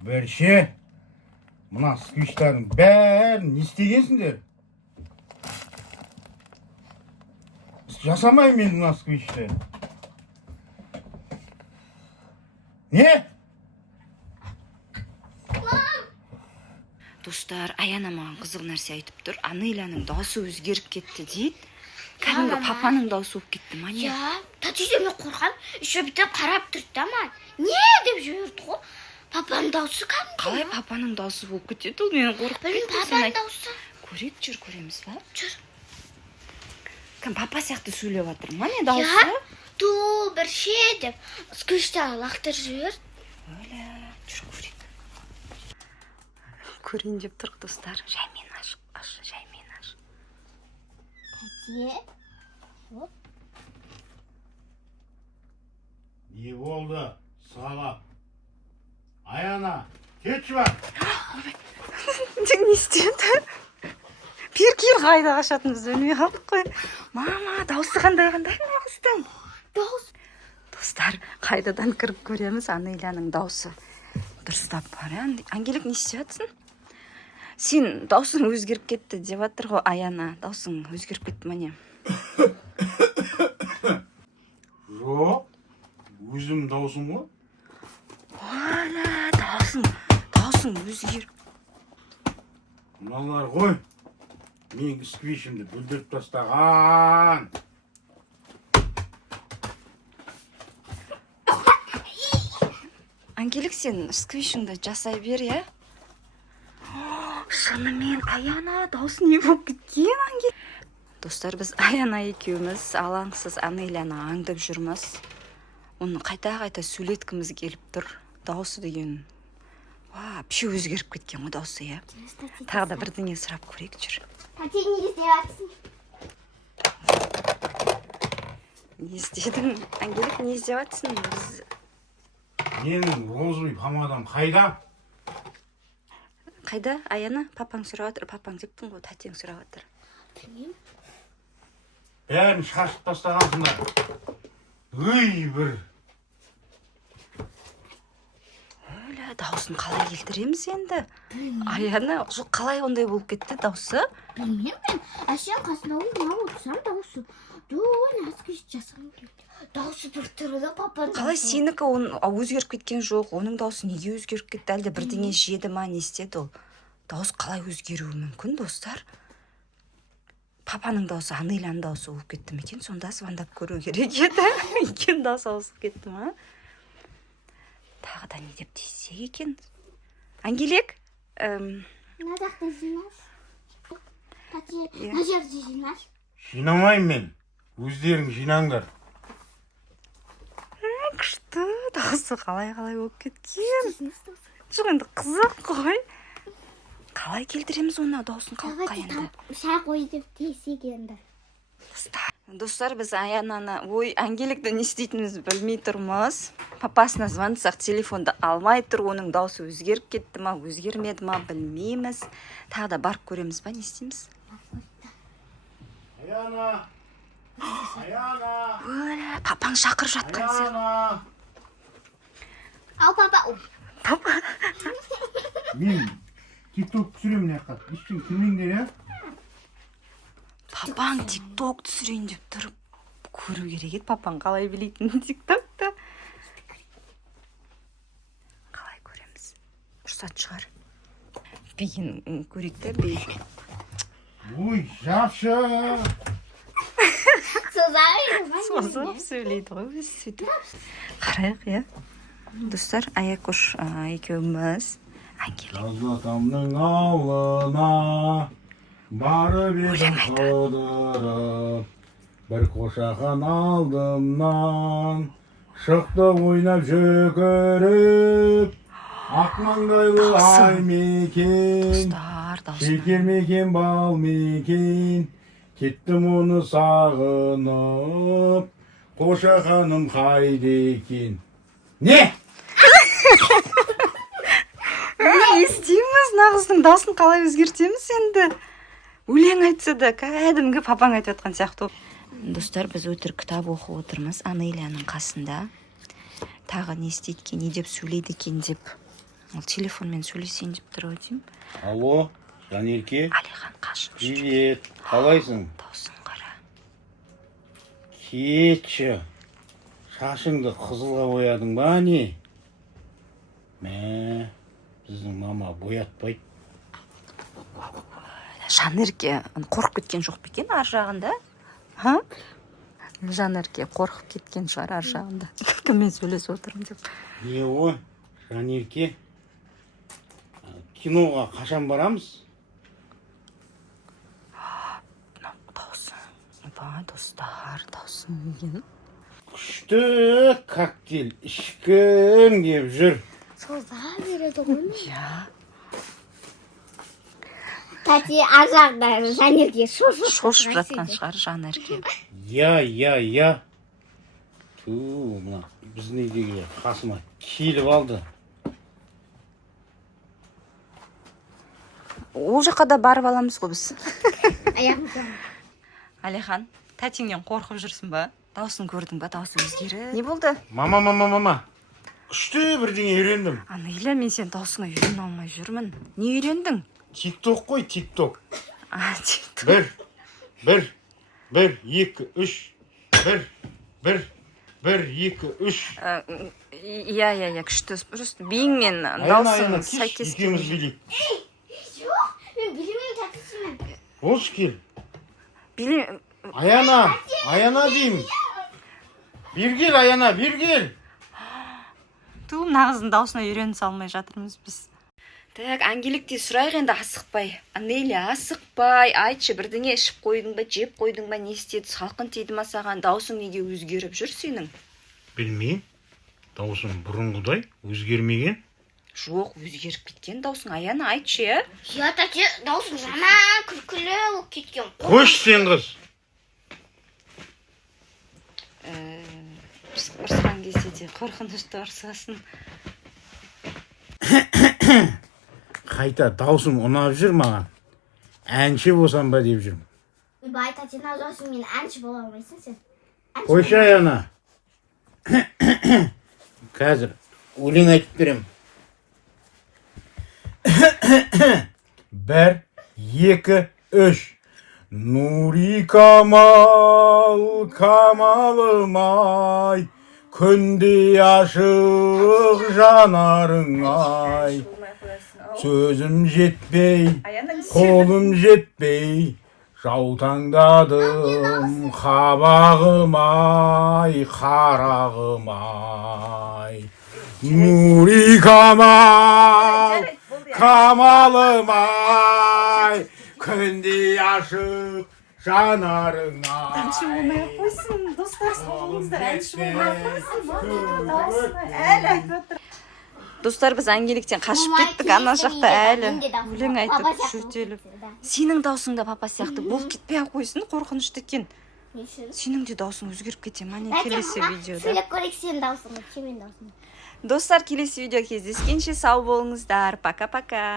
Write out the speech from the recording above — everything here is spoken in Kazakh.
Берше, мына сквиштардың бәрін не істегенсіңдер? Жасамаймын мен мына сквишті. Не? Достар, Аяна маған қызық нәрсе айтып тұр. Анеляның дауысы өзгеріп кетті дейді. Кәдімгі папаның дауысы болып кетті ма не? Тәтеде мен қорқам. Еще бүйтіп қарап тұрды да маған. Не деп жіберді ғой. Папаның дауысы кәдімгі. Қалай папаның дауысы болып кетеді? Ол мені қорқып кетті. Папаның дауысы. Көрейік, көреміз ба? Жүр. Кім папа сияқты сөйлеп жатыр ма не дауысы? Ту бір ше деп сквишті лақтырып жіберді. Өлі, жүр көрейік. Көрейін деп тұрық достар. Жаймен аш, жаймен аш. Тәте. Не болды? Сағалап. Аяна, кетші бар. Не істеді? Перкер қайда қашатынымызды білмей қалдық қой. Мама, дауысы қандай қыздың? Дауыс. Достар, қайдадан кіріп көреміз Анеляның дауысы. Дұрыстап бар. Ангелик, не істеп жатсың? Сен даусың өзгеріп кетті деп жатыр ғой Аяна. Даусың өзгеріп кетті ме не? Жоқ, өзім даусым ғой. Оля, даусың өзгеріп. Мыналар ғой, мен сквишімді бүлдіріп тастаған. Ангелик, сен сквишіңді жасай бер, е? Шынымен, Аяна, дауысы не болып кеткен, Ангелик? Достар, біз Аяна екеуміз алаңсыз Анеляны аңдып жүрміз. Оны қайта-қайта сөйлеткіміз келіп тұр. Дауысы деген вообще өзгеріп кеткен ғой дауысы, е? Тағы да бірдеңе сұрап көрейік жүр. Тәте не істеп жатсың? Не істедің? Ангелик, не істеп жатсың? Менің розовый помадам қайда? Қайда, Аяна? Папаң сұрап жатыр. Папаң деппін ғой, тәтең сұрап жатыр. Білмеймін. Бәрін шашып тастағансыңдар. Бір. Өлі, дауысын қалай келтіреміз енді? Аяна, қалай ондай болып кетті дауысы? Білмеймін мен. Әшен қасына ойнап отырсам дауысы. Дуын әскеш жасағым келді. Дауысы бір түрілі папаның. Қалай сенікі өзгеріп кеткен жоқ? Оның дауысы неге өзгеріп кетті? Әлде бірдеңе жеді ма, не істеді ол? Дауыс қалай өзгеруі мүмкін, достар? Папаның дауысы Анеляның дауысы болып кетті ме екен? Сонда звондап көру керек еді. Екен дауысы ауысып кетті ма? Тағы да не деп дейсек екен? Ангелик? Мына жақта жинаш. Тәте, мына жерде жинаш. Жинамайым мен. Өздерің жинаңдар. Күшті, дауысы қалай болып кеткен? Жоқ, енді қызық қой. Қалай келтіреміз оны дауысын қалыпқа енді? Шай қой деп тейсек енді. Достар, біз Аянаны, Ангеликті не істейтінімізді білмей тұрмыз. Папасына звондасақ телефонды алмай тұр, оның дауысы өзгеріп кетті ма, өзгермеді ма, білмейміз. Тағы да барып көреміз ба, не істейміз? Аяна! Аяна! Папаң шақырып жатқан сияқты. Аяна! Ау, папа. Папа. Мен тик-ток түсірем не қат. Ештен кірмеңдер, ә? Папаң тик-ток түсірейін деп тұрып көру керек еді. Папаң қалай білейтін тик-токты? Қалай көреміз? Рұқсат шығар. Бейін көрейік те, бейін. Ой, жапшы! Созып сөйлейді ғой, өзі сөйтіп. Қарайық, е? Достар, Аякош екеуміз Ангелик. Жазатамның ауылына барып едім қыдырып, бір қошақан алдымнан шықты ойнап жүгіріп, ақ маңдайлы ай мекен, шекер мекен, бал мекен, кеттім оны сағынып, қошақаным қайда екен? Не? Не істейміз? Нағыздың дауысын қалай өзгертеміз енді? Өлең айтса да, кәдімгі папаң айтып жатқан сияқты. Достар, біз өтірік кітап оқып отырмыз Анеляның қасында. тағы не істейді екен, не деп сөйлейді екен деп. Ол телефонмен сөйлесейін деп тұр деймін. Алло, Жанерке. Алихан қашып жүр. Привет. Қалайсың? Даусын қара. Кетші. Шашыңды қызылға боядың ба не? Мә, біздің мама боятпайды. Жанерке қорқып кеткен жоқ па екен ар жағында? Ха? Жанерке қорқып кеткен шығар ар жағында. Кіммен сөйлесіп отырмын деп. Не о, Жанерке? Киноға қашан барамыз? Даусын. Ба, достар, даусын деген. Күшті коктейль ішкім деп жүр. Соза береді ғой. Иә. Тәте ар жағда Жанерге Шошып жатқан шығар Жанерке. Я. Ту, мына біздің үйдегі қасыма келіп алды. Ол жаққа да барып аламыз ғой біз. Аяғымызда. Алихан, тәтеңнен қорқып жүрсің ба? Даусын көрдің ба? Даусы өзгеріп. Не болды? Мама. Күшті бірдеңе үйрендім. Анайла, мен сен даусыңа үйрене алмай жүрмін. Не үйрендің? Тикток қой, тикток. TikTok. Бір, 2, 3. Бір, 2, 3. Иә, күшті. Просто биіңмен даусың сәйкес екеуміз билейік. Жоқ, мен білмеймін тәтесімен. Осы кел. Биле... Аяна деймін. Бер кел, Аяна, бер кел. Ту, нағыздың даусына үйрене салмай жатырмыз біз. Так, Ангеликте сұрайық енді асықпай. Анеля, асықпай, айтшы, бірдеңе ішіп қойдың ба, жеп қойдың ба, не істеді, салқын тиді ма саған, даусың неге өзгеріп жүр сенің? Білмеймін. Даусың бұрынғыдай өзгермеген. Жоқ, өзгеріп кеткен даусың. Аяна, айтшы, е? Я тәте даусың жаман күлкілі болып кеткен. Қош сен қыз. Ұрысқан кезде де қорқынышты ұрсасын. Қайта даусым ұнап жүр маған. Әнші болсам ба деп жүрмін. Бай тәте даусың мен әнші бола алмайсың сен. Қойшы Аяна. Қазір өлең айтып берем. 1, 2, 3. Нури Камал, Камалым ай, күнде ашық жанарың ай. Сөзім жетпей, қолым жетпей, жаутаңдадым қабағым ай, қарағым ай. Нури Камал, Камалым ай, күнде ашық жанарың ай. Әнші болмай қойсын, достар, соңыңызда әнші болмай қойсын. Әлі айтып отыр. Достар, біз Ангеликтен қашып кеттік, ана жақта әлі өлең айтып шүртеліп. Сенің даусың да папа сияқты болып кетпей қойсын, қорқынышты екен. Сенің де даусың өзгеріп кете ма не келесі видеода? Сөйлеп көрейік сенің даусыңды, кемен даусыңды. Достар, келесі видео кездескенше сау болыңыздар. Пока-пока.